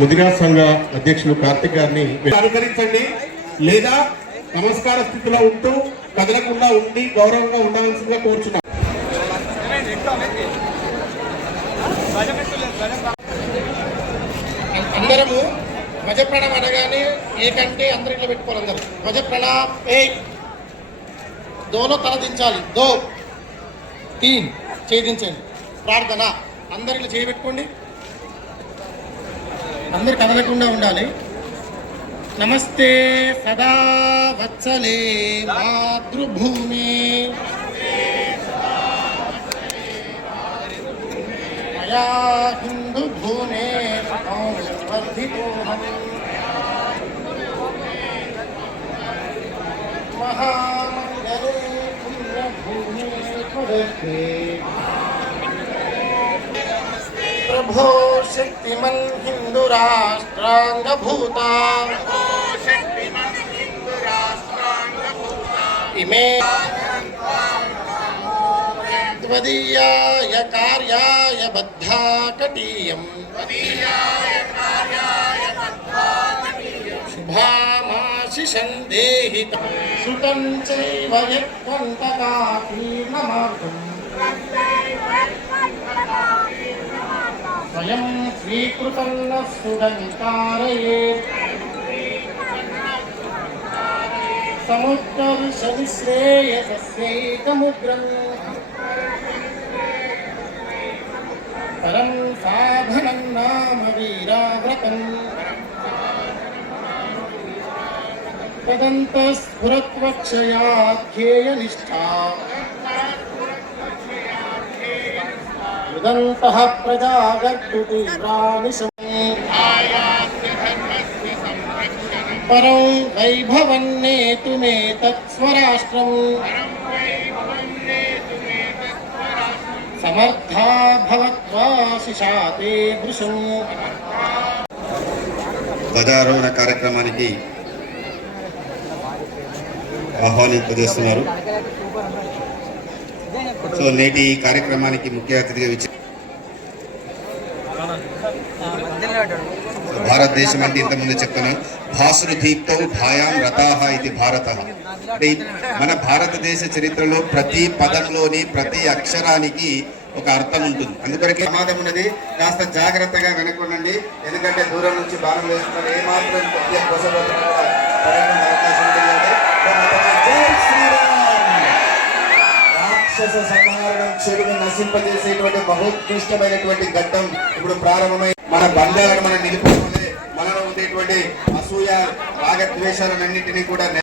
ముదిరా సంఘ అధ్యక్షులు కార్తిక్ గారిని అనుకరించండి లేదా నమస్కార స్థితిలో ఉంటూ కదలకుండా ఉండి గౌరవంగా ఉండవలసిందిగా కోరుచున్నాం. అందరము ధ్వజ ప్రణం అనగానే ఏకంటే అందరు ఇట్లా పెట్టుకోవాలి అందరు. ధ్వజ ప్రణామ్ ఏ దోలో తల దించాలి. దో. తీన్. ఛేదించండి. ప్రార్థన. అందరు ఇట్లా చేయబెట్టుకోండి అందరు కదలకుండా ఉండాలి. నమస్తే సదా వత్సలే మాతృభూమి. మయా హిందూ భూమే వర్ధితోహం మహామంగళే పుణ్యభూమి కురతే ప్రభో శక్తిమన్ హిందూ రాష్ట్రాంగభూత ఇమే त्वदीयाय कार्याय बद्धाकटीयम् शुभामाशिषं देहि सुतं चैव స్వయం స్వీకృతం సుడనికారయేత్ సముద్రవిషది శ్రేయసైకముగ్రం పరం సాధనం నామ వీరావ్రతం. తదంతఃస్ఫురత్వక్షయా ధ్యేయనిష్టా ఇదంతః ప్రజాగర్తు తీవ్రాణి పరం వైభవన్నేతు మే తత్స్వరాష్ట్రం సమర్థా భవత్వాశిషాతే వృషం ధ్వజారోహణ కార్యక్రమానికి ఆహ్వానింపజేస్తున్నారు సో నేటి కార్యక్రమానికి ముఖ్య అతిథిగా భారతదేశం అంటే ఇంతకుముందు చెప్తున్నాను. భాసురు దీప్తో భాయాం రథాహ ఇది భారత. మన భారతదేశ చరిత్రలో ప్రతి పదంలోని ప్రతి అక్షరానికి ఒక అర్థం ఉంటుంది. అందుకొరకే ప్రమాదం ఉన్నది. కాస్త జాగ్రత్తగా వెనకుండండి ఎందుకంటే దూరం నుంచి బాణం వేస్తున్నారు. ఏమాత్రం రాక్షస సంహారణం చెడును నశింపజేసేటువంటి బహుత్కృష్టమైనటువంటి ఘట్టం ఇప్పుడు ప్రారంభమై మన బంధాలను మనం నిలుపుకుంటే మనలో ఉండేటువంటి అసూయ రాగద్వేషాలన్నింటినీ కూడా